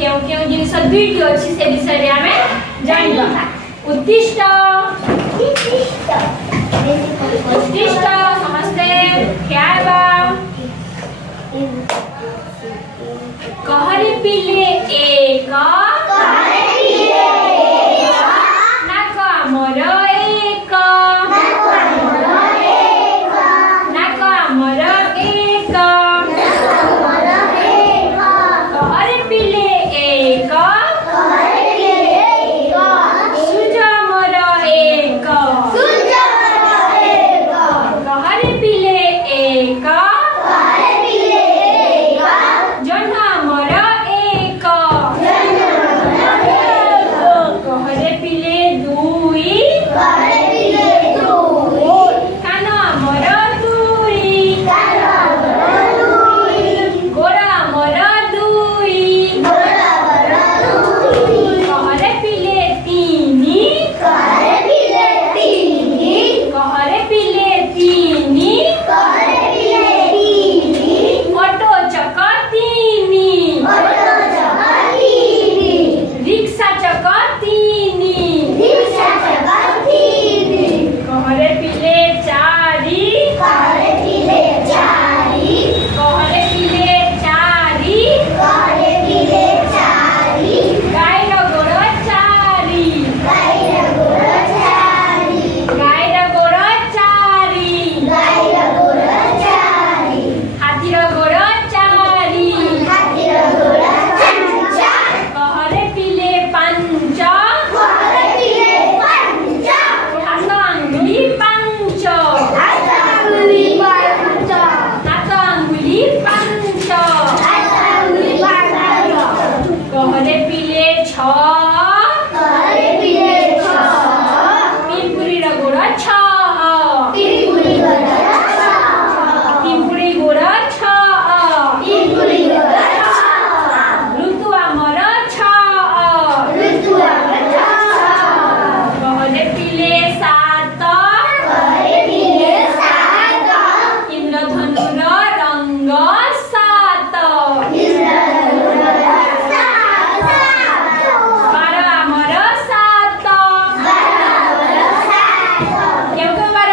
केउ केउ जिनिस दुईटी अछि से विषय रे हमें जानिबा। उत्तिष्ठ उत्तिष्ठ समस्ते ख्याबा कहरे पिले एक नाक आमर एक नाक आमर एक कहरे पिले एक सूर्य आमर एक कहरे पिले एक जह्न आमर एक कहरे पिले दुई कान आमर दुई गोड़ आमर दुई कहरे पिले तीनी कहरे पिले तीनी ऑटो चक तीनी रिक्शा चक तीनी कहरे पिले चारी कहरे पिले चारी गाईर गोड़ चारी गाईर गोड़ चारी हाथीर गोड़ चारी कहरे पिले पांच हाथ आंगुली पांच हाथ आंगुली पांच कहरे पिले छ पिंपुरी गोड़ छ पिंपुरी गोड़ छ ऋतु आमर छ कहरे पिले सात इंद्रधनुर रंग सात बार आमर सात केउ केउ बार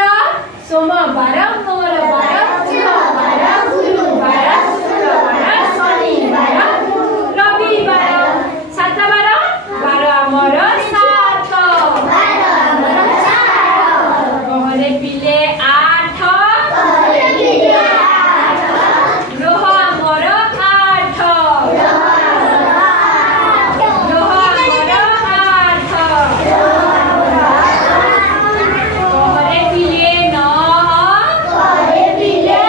सोमवार मंगलवार बुधवार गुरुवार शुक्रवार शनिवार रविवार सात बार आमर सात कहरे पिले आठ ग्रह आमर आठ कहरे पिले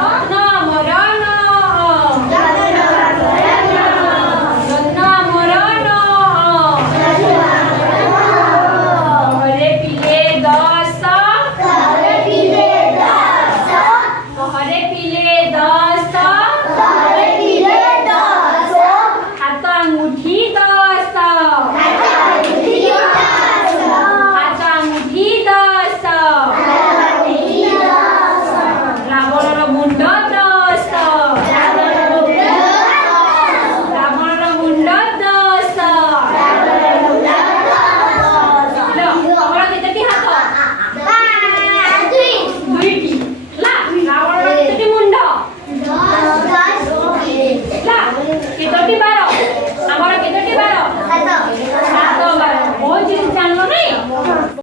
रत्न आमर रत्न आमर कहरे पिले दस कहरे पिले दस हाथ अंगूठी दस हाथ अंगूठी दस रावणर मुंड दस रावणर मुंड दस तमर केतटी हाथ दुईटी रावणर केतटी मुंड केतटी